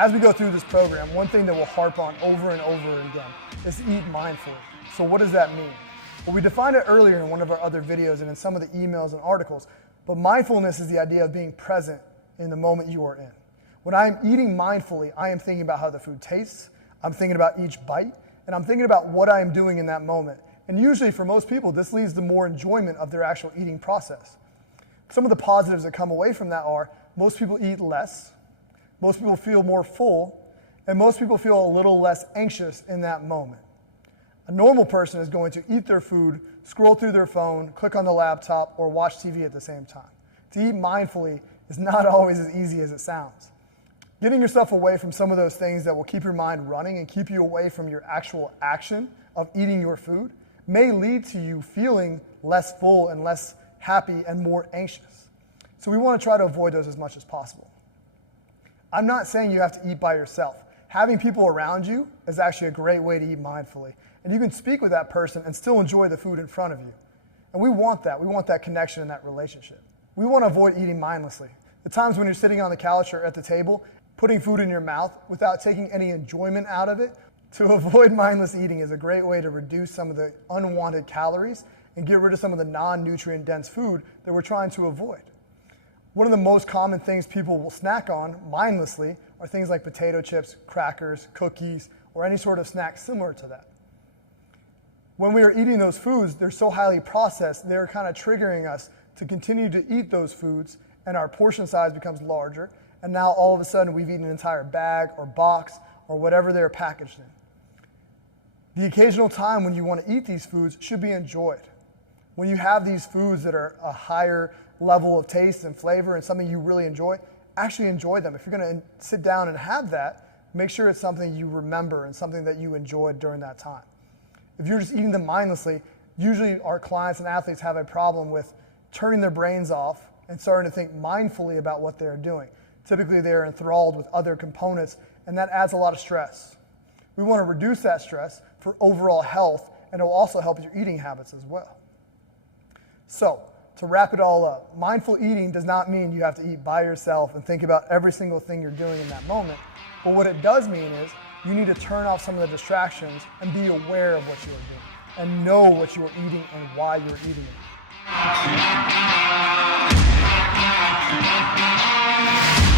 As we go through this program, one thing that we'll harp on over and over again is to eat mindfully. So what does that mean? Well, we defined it earlier in one of our other videos and in some of the emails and articles, but mindfulness is the idea of being present in the moment you are in. When I'm eating mindfully, I am thinking about how the food tastes, I'm thinking about each bite, and I'm thinking about what I am doing in that moment. And usually for most people, this leads to more enjoyment of their actual eating process. Some of the positives that come away from that are most people eat less, most people feel more full, and most people feel a little less anxious in that moment. A normal person is going to eat their food, scroll through their phone, click on the laptop, or watch TV at the same time. To eat mindfully is not always as easy as it sounds. Getting yourself away from some of those things that will keep your mind running and keep you away from your actual action of eating your food may lead to you feeling less full and less happy and more anxious. So we want to try to avoid those as much as possible. I'm not saying you have to eat by yourself. Having people around you is actually a great way to eat mindfully. And you can speak with that person and still enjoy the food in front of you. And we want that. We want that connection and that relationship. We want to avoid eating mindlessly. The times when you're sitting on the couch or at the table, putting food in your mouth without taking any enjoyment out of it, to avoid mindless eating is a great way to reduce some of the unwanted calories and get rid of some of the non-nutrient dense food that we're trying to avoid. One of the most common things people will snack on mindlessly are things like potato chips, crackers, cookies, or any sort of snack similar to that. When we are eating those foods, they're so highly processed, they're kind of triggering us to continue to eat those foods, and our portion size becomes larger, and now all of a sudden we've eaten an entire bag or box or whatever they're packaged in. The occasional time when you want to eat these foods should be enjoyed. When you have these foods that are a higher level of taste and flavor and something you really enjoy, actually enjoy them. If you're going to sit down and have that, make sure it's something you remember and something that you enjoyed during that time. If you're just eating them mindlessly, usually our clients and athletes have a problem with turning their brains off and starting to think mindfully about what they're doing. Typically they're enthralled with other components, and that adds a lot of stress. We want to reduce that stress for overall health, and it will also help your eating habits as well. So, to wrap it all up, mindful eating does not mean you have to eat by yourself and think about every single thing you're doing in that moment. But what it does mean is you need to turn off some of the distractions and be aware of what you're doing and know what you're eating and why you're eating it.